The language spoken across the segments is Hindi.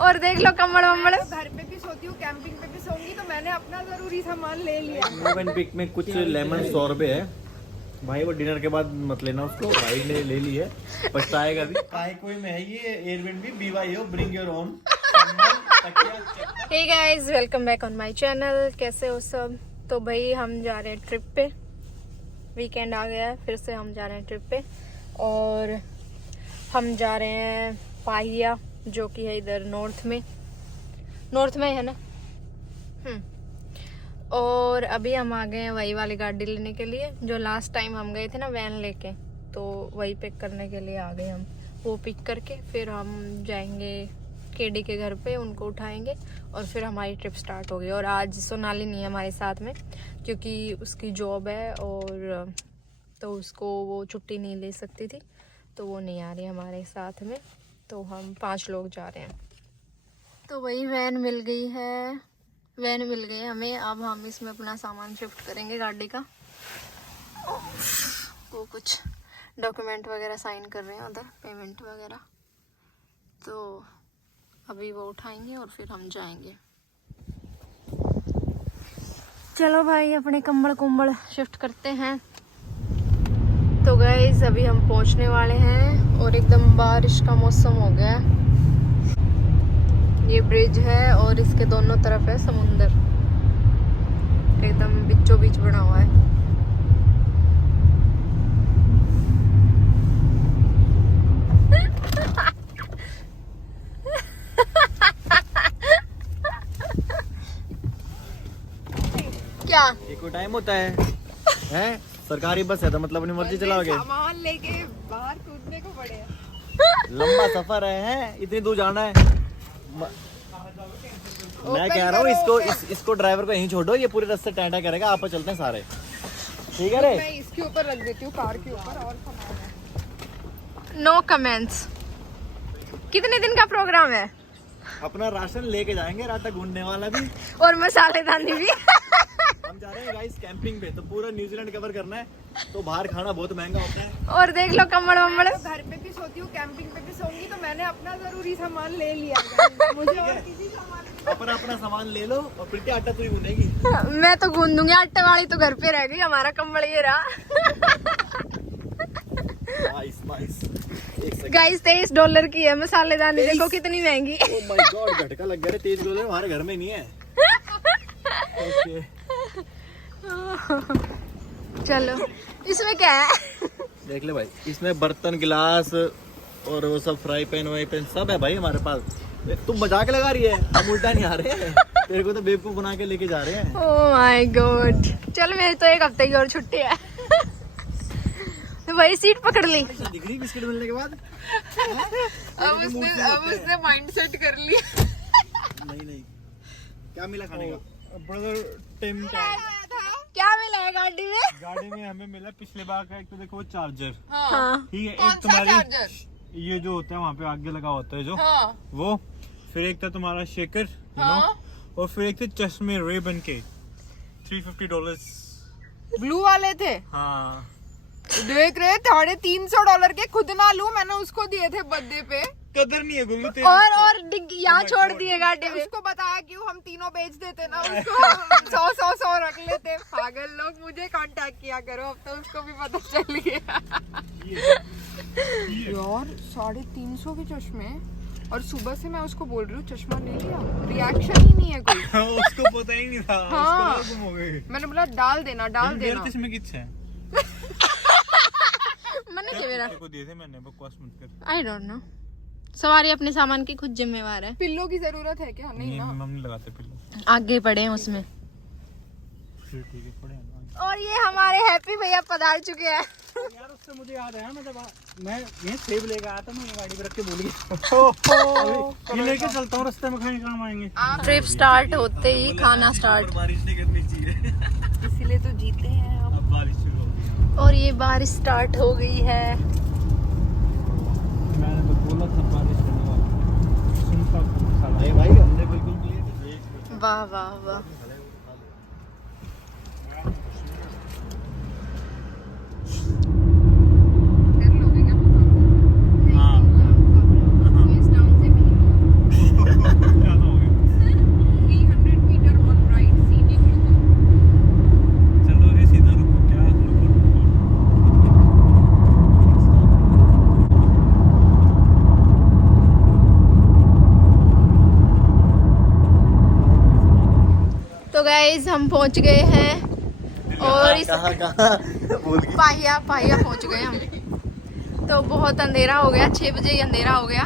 और देख लो कम्बल वम्बल। घर पे भी सोती हूँ, कैंपिंग पे भी सोऊंगी, तो मैंने अपना जरूरी सामान ले लिया। मोमेंट पिक में कुछ लेमन 100 रुपए है भाई, वो डिनर के बाद मत लेना उसको, भाई ने ले ली है, पछताएगा भी। काय कोई में है ये Airbnb BYO, bring your own. Hey guys, welcome back on my channel. कैसे हो सब? तो भाई हम जा रहे हैं ट्रिप पे, वीकेंड आ गया है, फिर से हम जा रहे हैं ट्रिप पे। और हम जा रहे हैं पाहिया, जो कि है इधर नॉर्थ में है ना। और अभी हम आ गए हैं वही वाली गाड़ी लेने के लिए, जो लास्ट टाइम हम गए थे ना वैन लेके, तो वही पिक करने के लिए आ गए हम। वो पिक करके फिर हम जाएंगे केडी के घर पे, उनको उठाएंगे और फिर हमारी ट्रिप स्टार्ट होगी। और आज सोनाली नहीं है हमारे साथ में, क्योंकि उसकी जॉब है और तो उसको वो छुट्टी नहीं ले सकती थी, तो वो नहीं आ रही हमारे साथ में। तो हम 5 लोग जा रहे हैं। तो वही वैन मिल गई हमें। अब हम इसमें अपना सामान शिफ्ट करेंगे गाड़ी का। वो कुछ डॉक्यूमेंट वगैरह साइन कर रहे हैं उधर, पेमेंट वगैरह। तो अभी वो उठाएंगे और फिर हम जाएंगे। चलो भाई, अपने कंबल कुंबल शिफ्ट करते हैं। तो गाइस अभी हम पहुंचने वाले हैं और एकदम बारिश का मौसम हो गया है। ये ब्रिज है और इसके दोनों तरफ है समुंदर, एकदम बीचों बीच बना हुआ है। क्या ये कोई टाइम होता है? हैं? सरकारी बस है तो मतलब अपनी मर्जी चलाओगे? सामान लेके बाहर कूदने को पड़े। लंबा सफर है, इतनी दूर जाना है। मैं कह रहा हूँ इसको ड्राइवर को यहीं छोड़ो, ये पूरे रास्ते टाटा करेगा, आप चलते हैं सारे, ठीक है रे? मैं इसके ऊपर रख देती हूँ, कार के ऊपर। और सामान है। No comments. कितने दिन का प्रोग्राम है? अपना राशन लेके जाएंगे, रात तक घूमने वाला भी और मसालेदानी भी। हम जा रहे हैं गाइस कैंपिंग पे, तो पूरा न्यूजीलैंड कवर करना है, तो बाहर खाना बहुत महंगा होता है। और देख लो कम्बल वम्बल। घर पे भी सोती हूँ, कैंपिंग पे भी सोऊंगी, तो मैंने अपना जरूरी सामान ले लिया। मुझे और किसी सामान अपना सामान ले लो और प्रीति आटा तो ही गूंदेगी। मैं तो गूंद दूंगी, आटे वाली तो घर पे रह गई। हमारा कंबल ये रहा। गाइस $23 की है मसालेदानी, देखो कितनी महंगी। ओह माय गॉड, झटका लग गया रे, $23 हमारे घर में नहीं है। ओके चलो, इसमें क्या है? देख ले भाई, इसमें बर्तन गिलास और वो सब फ्राई पैन वाई पैन सब है भाई हमारे पास। तुम मजाक लगा रही है, हम उल्टा नहीं आ रहे हैं, तेरे को तो बेवकूफ बना के लेके जा रहे हैं। Oh my God. चल, मेरी तो 1 हफ्ते की और छुट्टी है। वही सीट पकड़ ली। दिख रही बिस्किट मिलने के बाद। अब उसने माइंड सेट कर लिया। नहीं क्या मिला खाने का? ब्रदर टिम क्या मिला है गाड़ी में? गाड़ी में हमें मिला पिछले बार का, एक तो देखो चार्जर, हाँ। ठीक है, कौन एक सा तुम्हारी चार्जर? ये जो होता है वहाँ पे आगे लगा होता है जो, हाँ। वो, फिर एक था तुम्हारा शेकर, हाँ। और फिर एक थे चश्मे रेबन के $350। ब्लू वाले थे। हाँ देख रहे $350 के, खुद ना लूं, मैंने उसको दिए थे बर्थडे पे। कदर नहीं है गुल्लू तेरी। और यहाँ छोड़ दिए गाड़ी में। उसको बताया क्यों, हम तीनों बेच देते ना उसको। 100 रख लेते। पागल लोग, मुझे कांटेक्ट किया करो, अब तो उसको भी पता चल गया। यार 350 के चश्मे, और सुबह से मैं उसको बोल रही हूँ चश्मा ले लिया, रिएक्शन ही नहीं है कोई। उसको पता ही नहीं था। हाँ। उसको गुम हो गए। मैंने बोला डाल देना। चश्मे कितने हैं? मैंने मेरा को दिए थे मैंने, बकवास मत कर। I don't know. सवारी अपने सामान की खुद जिम्मेवार है। पिल्लो की जरूरत है क्या? नहीं ना। हम नहीं लगाते पिल्लो। आगे पड़े हैं उसमें। फिर ठीक है, पड़े हैं। और ये हमारे हैप्पी भैया पधार चुके हैं। यार उससे मुझे याद आया, मैं ये सेब लेकर आया था, मैं ये गाड़ी पे रख के भूल गया। ये लेके चलता हूँ, रास्ते में खाने काम आएंगे। ट्रिप स्टार्ट होते ही खाना स्टार्ट। बारिश नहीं करनी चाहिए, इसीलिए तो जीते हैं हम। अब बारिश शुरू हो गई। और ये बारिश स्टार्ट हो गई है। मैंने तो बोला था बारिश होने वाली। सुनता नहीं भाई, हमने बिल्कुल क्लियर। वाह वाह वाह। कर लोगे क्या? हाँ। इस टाउन से भी तो गाइज हम पहुंच गए हैं और इस पाहिया पहुंच गए हम। तो बहुत अंधेरा हो गया, 6 बजे ही अंधेरा हो गया,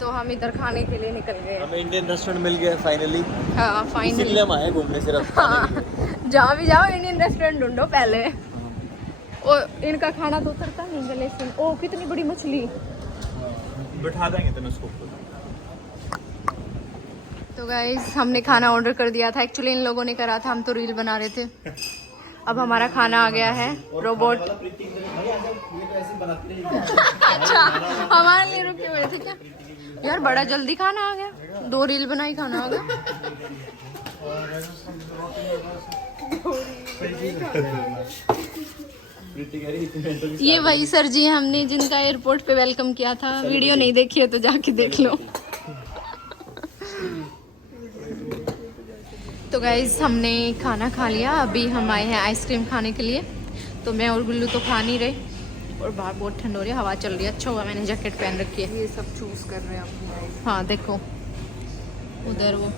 तो हम इधर खाने के लिए निकल गए। हमें इंडियन रेस्टोरेंट मिल गया फाइनली। हाँ फाइनली, इसलिए हम आए घूमने सिर्फ। हाँ जहाँ भी जाओ इंडियन रेस्टोरेंट ढूंढो पहले। और इनका खाना तो उतरता नहीं गले से। ओ कितनी बड़ी मछली, बिठा देंगे तेने उसको। तो गाइस हमने खाना ऑर्डर कर दिया था, एक्चुअली इन लोगों ने करा था, हम तो रील बना रहे थे। अब हमारा खाना आ गया है, रोबोट। अच्छा हमारे लिए रुके हुए थे क्या यार, बड़ा जल्दी खाना आ गया, 2 रील बनाई खाना आ गया। ये वही सर जी हमने जिनका एयरपोर्ट पे वेलकम किया था, वीडियो नहीं देखी है तो जाके देख लो। तो गाइज हमने खाना खा लिया, अभी हम आए हैं आइसक्रीम खाने के लिए। तो मैं और गुल्लू तो खा नहीं रहे और बाहर बहुत ठंड हो रही है, हवा चल रही है। अच्छा हुआ मैंने जैकेट पहन रखी है। ये सब चूज कर रहे हैं अपनी आइस। हाँ देखो उधर वो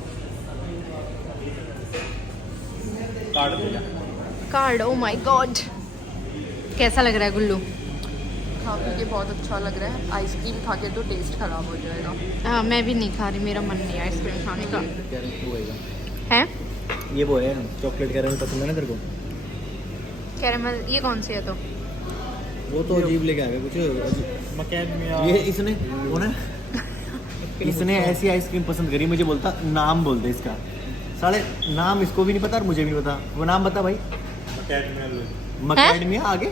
कार्ड, ओ माय गॉड। कैसा लग रहा है गुल्लू? खा पी के बहुत अच्छा लग रहा है। आइसक्रीम खा के तो टेस्ट खराब हो जाएगा। हाँ मैं भी नहीं खा रही, मेरा मन नहीं है आइसक्रीम खाने का। है ये वो है चॉकलेट कैरेमल पसंद है ना तेरे को? कैरेमल, ये कौन सी है? तो वो तो अजीब लेके आ गया कुछ मकैडमिया। ये इसने वो ना इसने ऐसी आइसक्रीम पसंद करी, मुझे बोलता नाम बोल दे इसका। साले नाम इसको भी नहीं पता और मुझे भी नहीं पता। वो नाम बता भाई। मकैडमिया आगे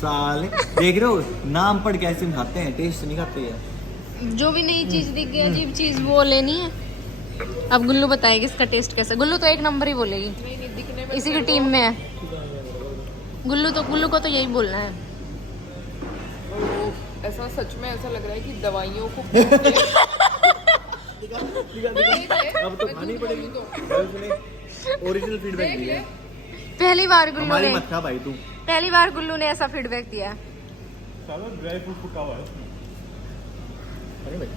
साले देख रहे हो, नाम पढ़ के आइसक्रीम खाते हैं, टेस्ट नहीं खाते हैं। जो भी नई चीज दिख गई अजीब चीज वो लेनी है। अब गुल्लू बताएगी इसका टेस्ट कैसा। गुल्लू तो 1 नंबर ही बोलेगी, इसी की टीम में है गुल्लू को तो यही बोलना है। ऐसा सच में ऐसा लग रहा है कि दवाइयों को अब तो खानी पड़ेगी। ओरिजिनल फीडबैक दिया पहली बार गुल्लू हमारी ने, मत खा भाई तू। पहली बार गुल्लू ने ऐसा फीडबैक दिया। साला ड्राई फ्रूट पका हुआ है। अरे भाई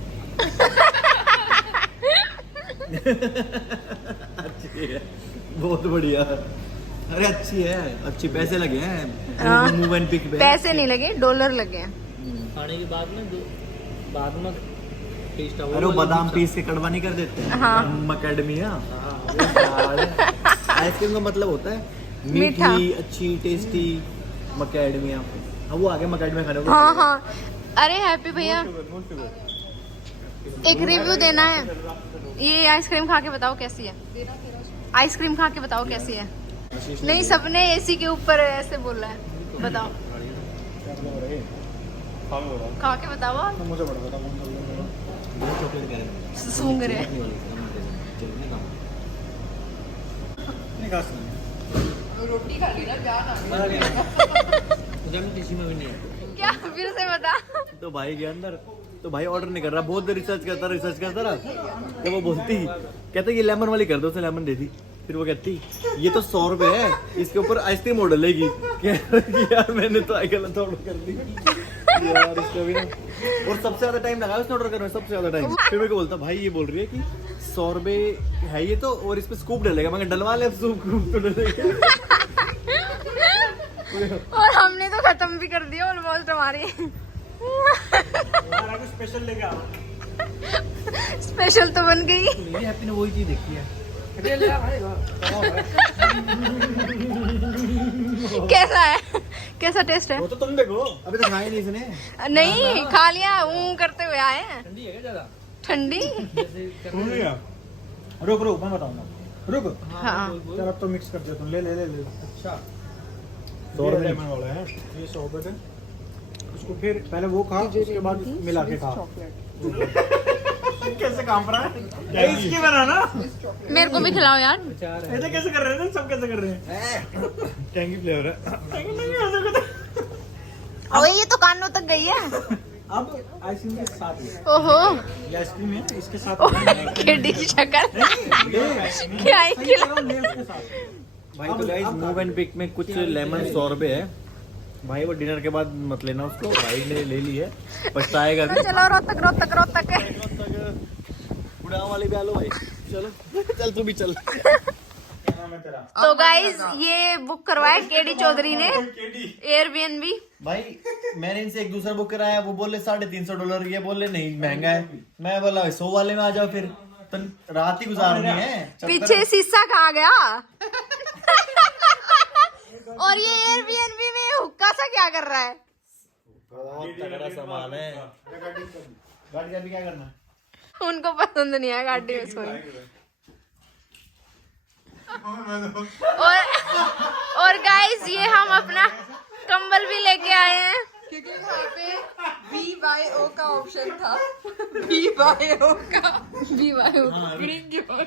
अच्छी है, बहुत बढ़िया। अरे अच्छी है, अच्छी। पैसे लगे हैं मूव एंड पिक पे। पैसे नहीं लगे, डॉलर लगे हैं। खाने के बाद में टेस्ट। अरे वो बादाम पीस के कड़वा नहीं कर देते हैं? हाँ। मकैडमिया आइसक्रीम का मतलब होता है मीठा। मीठी, अच्छी, टेस्टी। मकैडमिया, अब वो आगे मकैडमिया खाने को। हाँ हाँ। अरे हैप्पी भैया एक रिव्यू देना है। ये आइसक्रीम खा के बताओ कैसी है। आइसक्रीम खा के बताओ कैसी है। नहीं सबने एसी के ऊपर ऐसे बोला है, बताओ खा के बताओ। मुझे बड़ा बता चॉकलेट कैरेमल सूंघ रहे हैं। रोटी खा ली ना, जान आ गई। किसी में भी नहीं है। क्या फिर से बता। तो भाई के अंदर तो भाई ऑर्डर नहीं कर रहा, बहुत देर रिसर्च करता रहा। तो वो बोलती कहते ये लेमन वाली कर दो, उसे लेमन दे दी। फिर वो कहती ये तो 100 रुपए है, इसके ऊपर आइसक्रीम ऑर्डर लेगी। यार मैंने तो गलत ऑर्डर कर दी यार इसका भी ना। और सबसे ज्यादा टाइम लगा उसने ऑर्डर करने में, सबसे ज्यादा टाइम। फिर मेरे को बोलता भाई ये बोल रही है कि 100 रुपए है ये तो, और इस पे स्कूप डलेगा। मैं डलवा ले स्कूप तो डलेगा। और हमने तो खत्म भी कर दिया ऑलमोस्ट हमारी। स्पेशल लेके आओ। स्पेशल तो बन गई। ये हैप्पी ने वही चीज देखी है। कैसा है, कैसा टेस्ट है? वो तो तुम देखो, अभी तो खाया नहीं इसने। नहीं खा लिया, करते हुए आए हैं। ठंडी है क्या ज्यादा? ठंडी। रुक मैं बताऊंगा, रुक। हाँ चल अब तो मिक्स कर दे, तुम ले। अच्छा 100 रुपए लेमन वाला है ये, 100 रुपए का। उसको फिर पहले वो खा, उसके बाद मिला के खा। कैसे काम रहा है इसकी बनाना। मेरे को भी खिलाओ यार। ऐसे कैसे कर रहे हैं सब, कैसे कर रहे हैं? टैंगी फ्लेवर है। अबे ये तो कानों तक गई है। अब आइसक्रीम के साथ है। ओहो ये आइसक्रीम है, इसके साथ केडी की शक्ल। क्या है भाई। तो गाइस मूव एंड पिक में कुछ लेमन 100 रुपए है भाई। वो डिनर के बाद मत लेना उसको, भाई ने ले ली है, पछताएगा भी। चलो रोतक। बुढ़ाओ वाली भी आ लो भाई, चलो। चल तू भी चल। तो गाइज ये बुक करवाया केडी चौधरी ने एयरबीएनबी। भाई मैंने इनसे एक दूसरा बुक कराया, वो बोले $350, ये बोले नहीं महंगा है। मैं बोला 100 वाले में आ जाओ फिर, तो रात ही गुजारनी है। पीछे शीशा कहाँ गया? और ये एयरबीएनबी में हुक्का सा क्या कर रहा है? बहुत तगड़ा सामान है। गाड़ी का भी क्या करना है? उनको पसंद नहीं है गाड़ी में सोई। और गाइस ये हम अपना कंबल भी लेके आए हैं क्योंकि वहाँ पे BYO का ऑप्शन था। BYO का BYO Bring your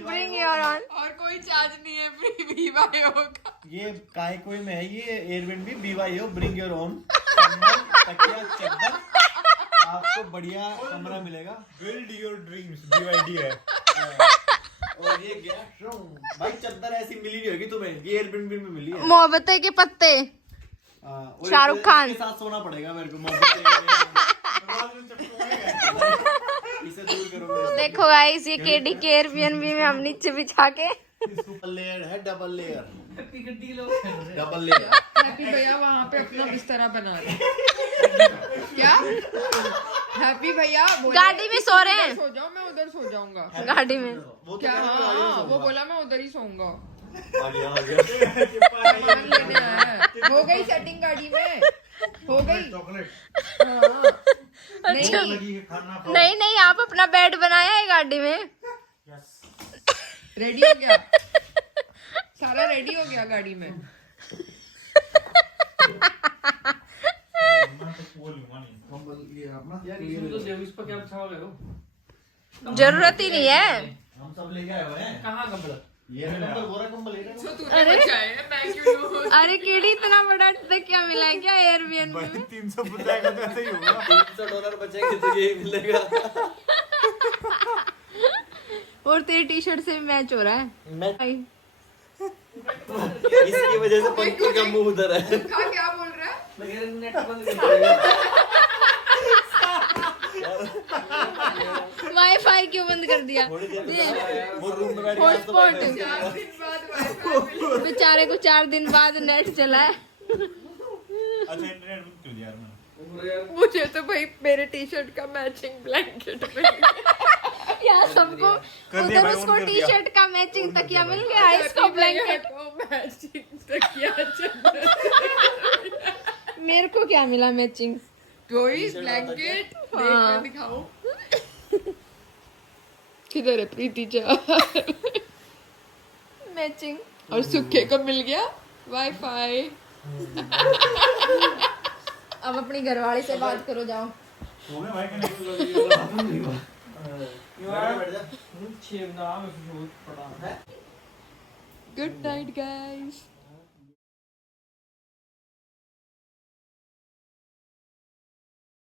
Bring your own। और कोई चार्ज नहीं है BYO का। ये काय कोई में है, ये Airbnb BYO bring your own. तकिया चद्दर, आपको बढ़िया कमरा मिलेगा। बिल्ड योर ड्रीम्स BYD है। और ये गेस्ट रूम, भाई चद्दर ऐसी मिली नहीं होगी तुम्हें, ये एयरबीएनबी में मिली है। मोहब्बते के पत्ते, और शाहरुख खान। इसके साथ सोना पड़ेगा मेरे को। इसे दूर करो। देखो गाइस ये केडी के एयरबीएनबी में हम नीचे बिछा के डबल लेयर है, double layer, double happy layer. भैया वहाँ पे अपना बिस्तरा बना रहे। क्या हैप्पी भैया गाड़ी में सो रहे हैं। सो जाओ, मैं उधर सो जाऊंगा गाड़ी में। वो तो क्या? कह रहा है, हाँ वो बोला मैं उधर ही सोऊंगा। आ गया, आ गया। सामान लेने आया है। हो गई सेटिंग गाड़ी में, हो गई। हाँ। अच्छा नहीं नहीं नहीं, आप अपना बेड बनाया है गाड़ी में? रेडी हो गया, सारा रेडी हो गया गाड़ी में। इस पर क्या बिछा रहे हो? जरूरत ही नहीं है। हम सब लेके आए हुए हैं। कहाँ कंबल? ये कंबल, गोरा कंबल ले रहे हो। अरे केडी इतना बड़ा तकिया मिला है क्या एयरबीएनबी में? 300 बुझाएगा तो ऐसे ही होगा। $300 बचेंगे तो यही मिलेगा। और तेरी टी शर्ट से मैच हो रहा है। मैं इसकी वजह से पंकज का मुंह उधर है। क्या बोल रहा है? नेट बंद कर वाईफाई क्यों बंद कर दिया? थोड़ी देर बाद वो रूम में बैठ के हॉटस्पॉट। 4 दिन बाद वाईफाई बेचारे को 4 दिन बाद नेट चला है। अच्छा इंटरनेट बंद कर दिया यार मैंने। मुझे तो भाई मेरे टी शर्ट का मैचिंग ब्लैंकेट मिल यार सबको कर दिया उधर भाई, उसको on कर टी दिया। शर्ट का मैचिंग तकिया मिल गया, इसको ब्लैंकेट। मैचिंग तकिया चद्दर। मेरे को क्या मिला मैचिंग? कोई ब्लैंकेट हाँ। देखकर दिखाओ। किधर है प्रीति चा? मैचिंग। और सुखे को मिल गया वाईफाई। अब अपनी घरवाली से बात करो, जाओ। हो गया भाई कनेक्ट। Good night guys.